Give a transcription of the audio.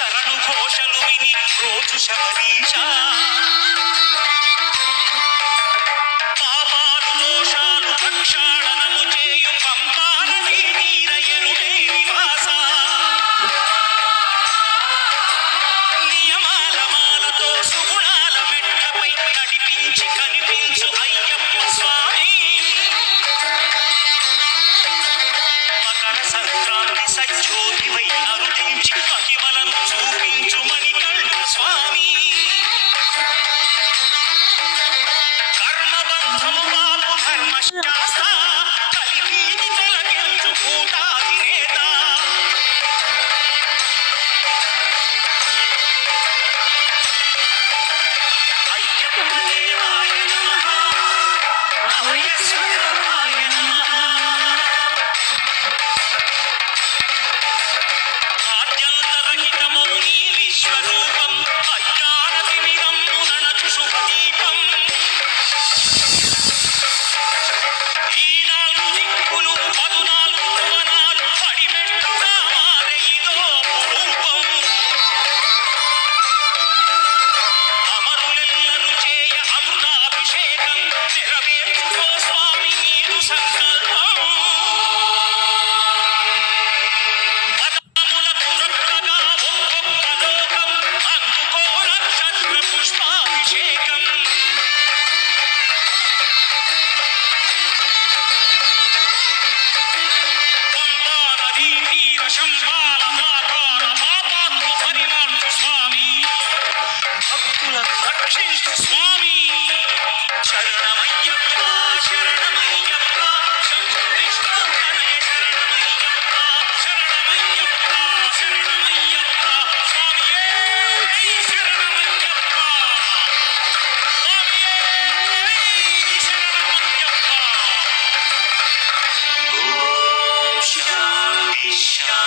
శరణు ఘోషలు విని రోజు శబరీష పాపాలు దోషాలు ప్రక్షాళనము చేయు పంపానది నీరయనుడే నివాస నియమాల మాలతో సుగుణాల మెట్లపై నడిపించి కనిపించు అయ్యప్ప స్వామి మకర సంక్రాంతి సజ్జోతివై అరుదించి మహిమలను చూపించు మణికంఠ స్వామి కర్మబంధము బాపు ధర్మశాస్త్ర కలిగీని తొలగించు భూతాధినేత అయ్యప్ప దేవాయ నమః అభయస్వరూపాయ నమః ఆద్యంతరహితమౌ నీ విశ్వరూపం అజ్ఞానతిమిరమ్ము నణచు శుభదీపం ఈ నాలుగు దిక్కులు 14 భువనాలు పడిమెట్టుగా మారే ఇదో అపురూపం అమరులెల్లరు చేయ అమృతాభిషేకం నెరవేర్చుకో స్వామి నీదు సంకల్పం పదములకు రొక్కగా ఒక్కొక్క లోకం అందుకో నక్షత్ర పుష్పాభిషేకం పంపా నదీ తీర శంబాల ఆకార పాపాత్మ పరిమార్చు స్వామి భక్తులను రక్షించు స్వామి శరణమయ్యప్ప శరణమయ్యప్ప శంభు విష్ణు తనయ శరణమయ్యప్ప శరణమయ్యప్ప శరణమయ్యప్ప స్వామియే శరణమయ్యప్ప స్వామియే శరణమయ్యప్ప. ఓం శాంతి శాంతి.